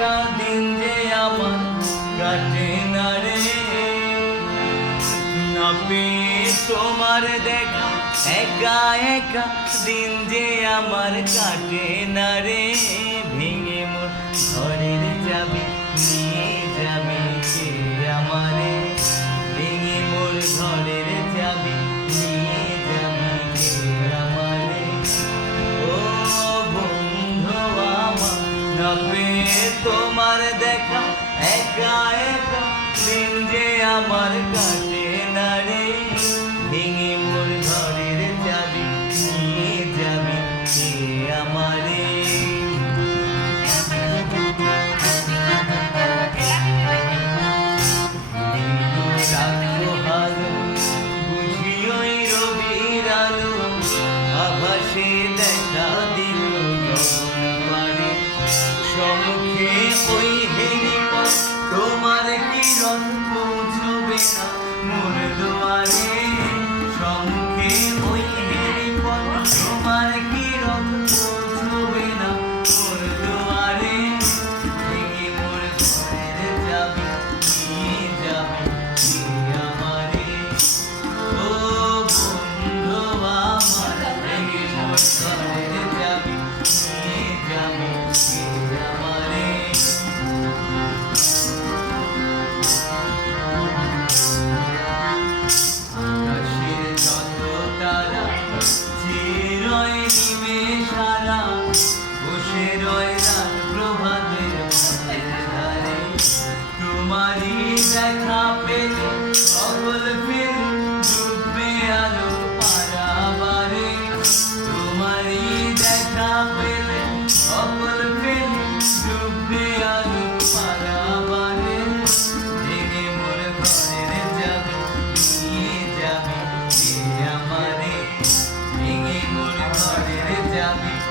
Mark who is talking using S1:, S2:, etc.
S1: একা দিন যে আমার কাটে না রে। না পেয়ে তোমার দেখা, একা একা দিন যে আমার কাটে না রে। ভেঙে মোর ঘরের যাবে নিয়ে তোমার দেখা একা একা দিন যে আমার কাটে সম্মুখে ওই হেলিপথ তোমার কিরণ পৌঁছবে না? মোর দুয়ারে Yeah.